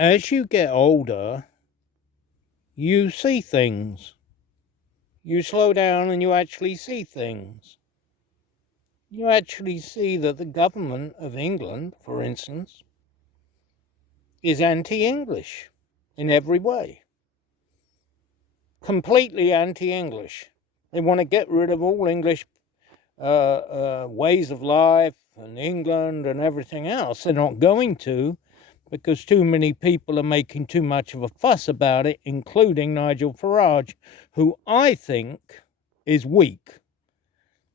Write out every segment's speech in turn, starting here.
as you get older, you see things. You slow down and you actually see things. You actually see that the government of England, for instance, is anti-English in every way. Completely anti-English. They want to get rid of all English ways of life and England and everything else. They're not going to, because too many people are making too much of a fuss about it, including Nigel Farage, who I think is weak.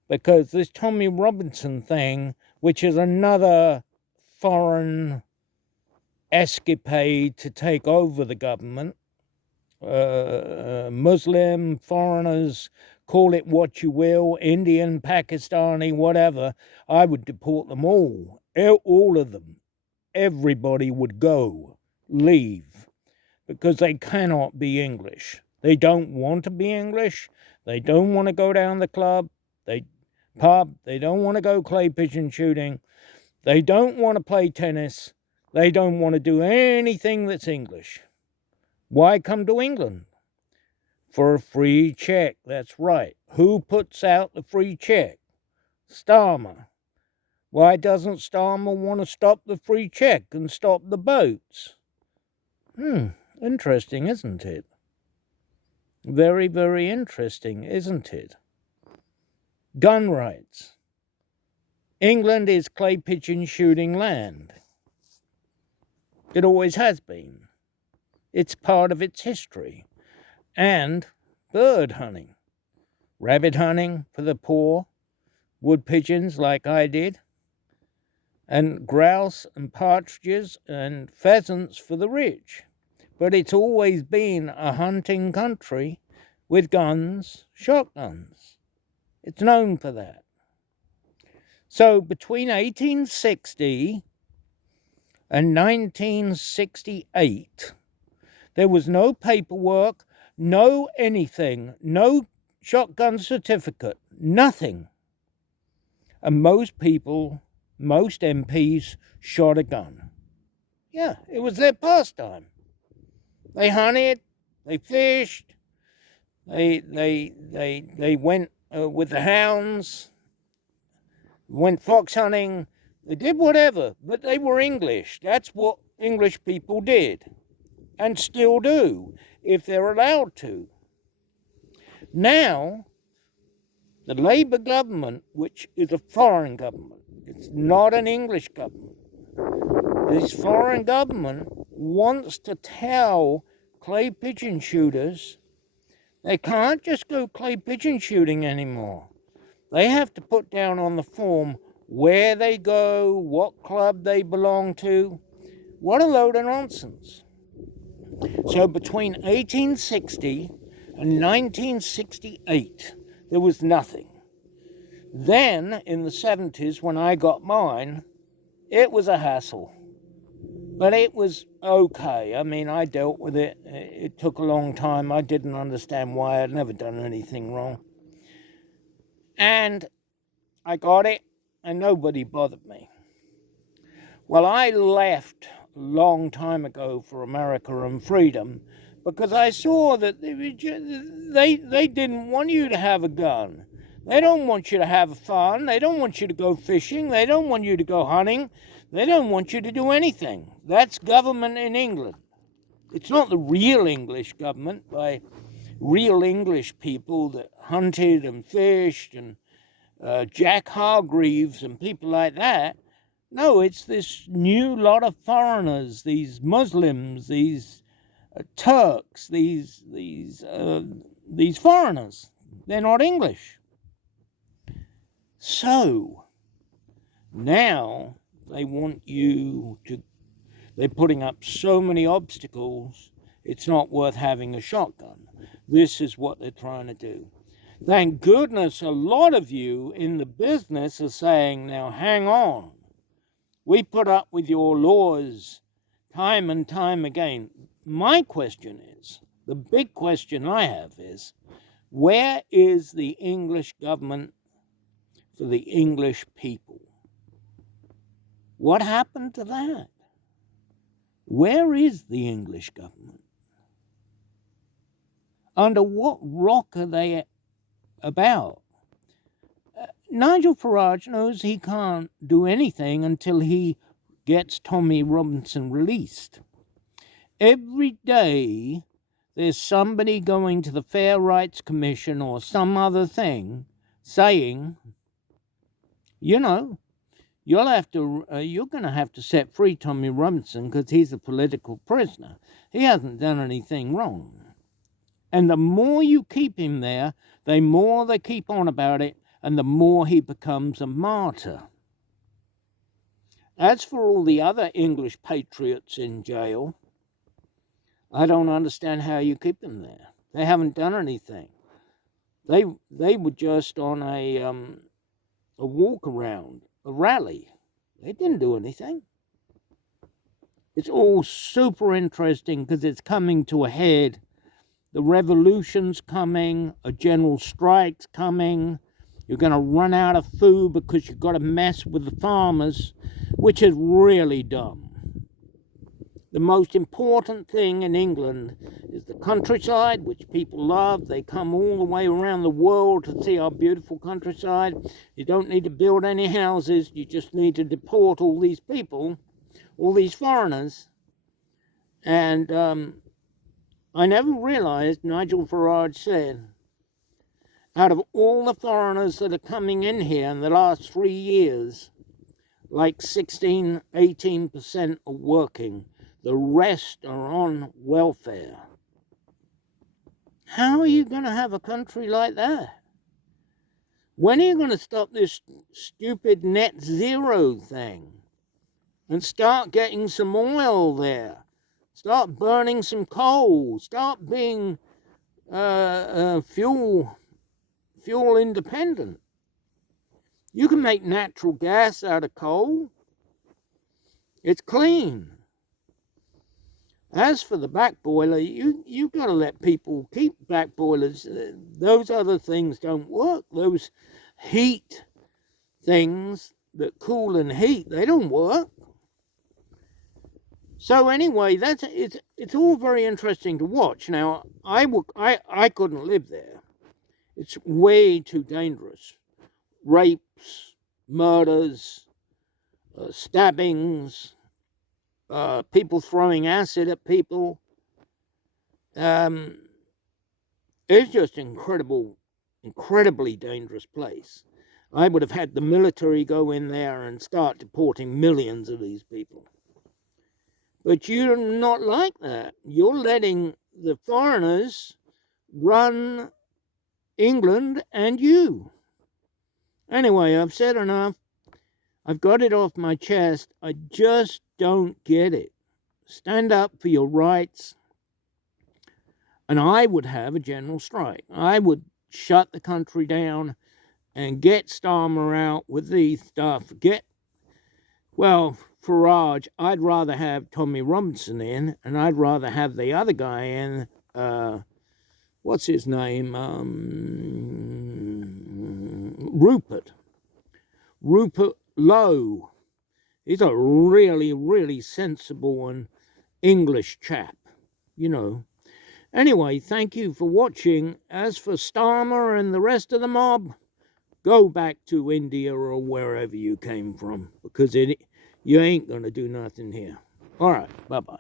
Because this Tommy Robinson thing, which is another foreign escapade to take over the government, Muslim, foreigners, call it what you will, Indian, Pakistani, whatever, I would deport them all of them. Everybody would go, leave, because they cannot be English. They don't want to be English. They don't want to go down the club, pub. They don't want to go clay pigeon shooting. They don't want to play tennis. They don't want to do anything that's English. Why come to England? For a free check, that's right. Who puts out the free check? Starmer. Why doesn't Starmer want to stop the free check and stop the boats? Interesting, isn't it? Very, very interesting, isn't it? Gun rights. England is clay pigeon shooting land. It always has been. It's part of its history. And bird hunting. Rabbit hunting for the poor. Wood pigeons like I did. And grouse and partridges and pheasants for the rich. But it's always been a hunting country with guns, shotguns. It's known for that. So between 1860 and 1968, there was no paperwork, no anything, no shotgun certificate, nothing. And most MPs shot a gun. Yeah, it was their pastime. They hunted, they fished, they went with the hounds, went fox hunting, they did whatever, but they were English. That's what English people did, and still do, if they're allowed to. Now, the Labour government, which is a foreign government, it's not an English government, this foreign government wants to tell clay pigeon shooters they can't just go clay pigeon shooting anymore. They have to put down on the form where they go, what club they belong to. What a load of nonsense. So between 1860 and 1968, there was nothing. Then, in the 70s, when I got mine, it was a hassle. But it was okay. I mean, I dealt with it. It took a long time. I didn't understand why. I'd never done anything wrong. And I got it, and nobody bothered me. Well, I left a long time ago for America and freedom because I saw that they didn't want you to have a gun. They don't want you to have fun. They don't want you to go fishing. They don't want you to go hunting. They don't want you to do anything. That's government in England. It's not the real English government by real English people that hunted and fished and Jack Hargreaves and people like that. No, it's this new lot of foreigners, these Muslims, these Turks, these foreigners. They're not English. So now they want you to, they're putting up so many obstacles, it's not worth having a shotgun. This is what they're trying to do. Thank goodness a lot of you in the business are saying, now hang on. We put up with your laws time and time again. My question is, the big question I have is, where is the English government for the English people? What happened to that? Where is the English government? Under what rock are they about? Nigel Farage knows he can't do anything until he gets Tommy Robinson released. Every day there's somebody going to the Fair Rights Commission or some other thing saying, you know, you're going to have to set free Tommy Robinson because he's a political prisoner. He hasn't done anything wrong. And the more you keep him there, the more they keep on about it, and the more he becomes a martyr. As for all the other English patriots in jail, I don't understand how you keep them there. They haven't done anything. They were just on a walk around, a rally. They didn't do anything. It's all super interesting because it's coming to a head. The revolution's coming, a general strike's coming. You're going to run out of food because you've got to mess with the farmers, which is really dumb. The most important thing in England is the countryside, which people love. They come all the way around the world to see our beautiful countryside. You don't need to build any houses. You just need to deport all these people, all these foreigners. And I never realized, Nigel Farage said, out of all the foreigners that are coming in here in the last 3 years, like 16, 18% are working. The rest are on welfare. How are you going to have a country like that? When are you going to stop this stupid net zero thing and start getting some oil there? Start burning some coal. Start being fuel independent. You can make natural gas out of coal. It's clean. As for the back boiler, you've got to let people keep back boilers. Those other things don't work. Those heat things that cool and heat, they don't work. So anyway, it's all very interesting to watch. Now, I couldn't live there. It's way too dangerous. Rapes, murders, stabbings, people throwing acid at people. It's just incredibly dangerous place. I would have had the military go in there and start deporting millions of these people. But you're not like that. You're letting the foreigners run England and you. Anyway, I've said enough. I've got it off my chest. I just don't get it. Stand up for your rights. And I would have a general strike. I would shut the country down and get Starmer out with these stuff. Farage, I'd rather have Tommy Robinson in, and I'd rather have the other guy in, what's his name? Rupert Lowe. He's a really, really sensible and English chap, you know. Anyway, thank you for watching. As for Starmer and the rest of the mob, go back to India or wherever you came from, because you ain't going to do nothing here. All right, bye-bye.